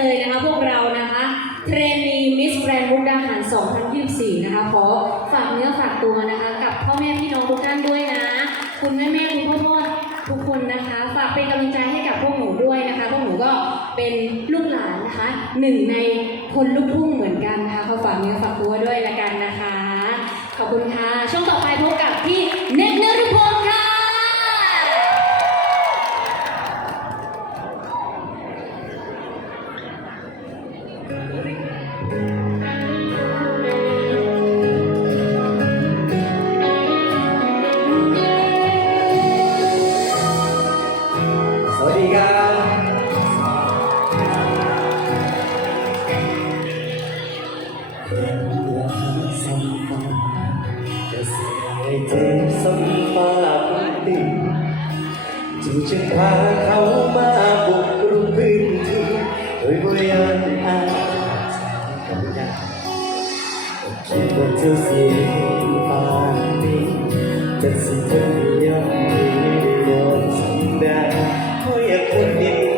เลยนะคะพวกเรานะคะเทรนนีมิสแกรนด์มุกดาหาร 2024 นะคะขอฝากเนื้อฝากตัวนะคะ กับพ่อแม่พี่น้องทุกท่านด้วยนะ คุณแม่แม่คุณพ่อพ่อทุกคนนะคะ ฝากเป็นกำลังใจให้กับพวกหนูด้วยนะคะพวกหนูก็เป็นลูกหลานนะคะหนึ่งในคนลูกทุ่งเหมือนกันนะคะ จู่จะพาเขามาบุกรุกพื้นที่โดยบริยานอาขอบคุณครัคิดว่าเธอเสียปานนี้จะสิ่งที่ยังไม่ได้ยอมสัได้ก็อยากคนเดียว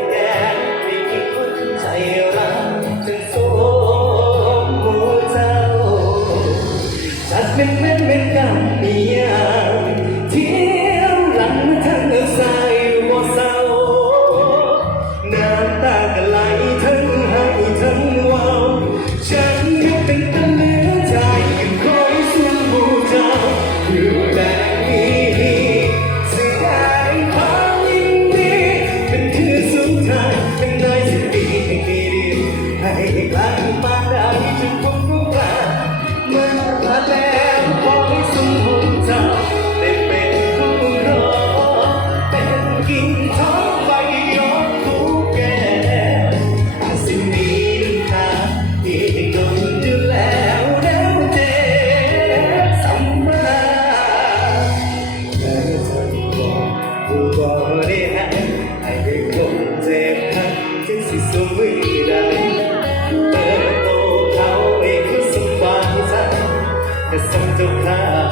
จะส่งเจ้า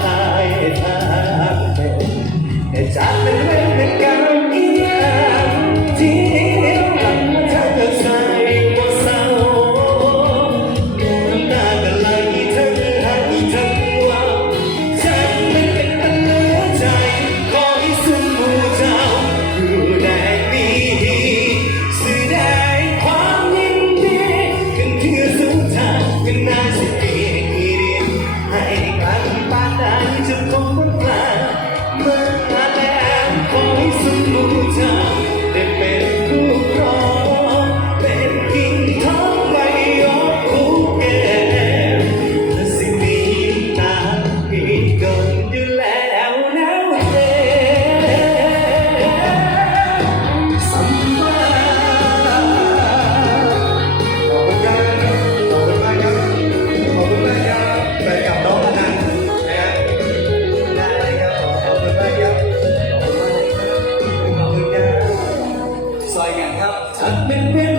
พาอายทางเป็นแจากเป็นเรื่องหมือนกัน Me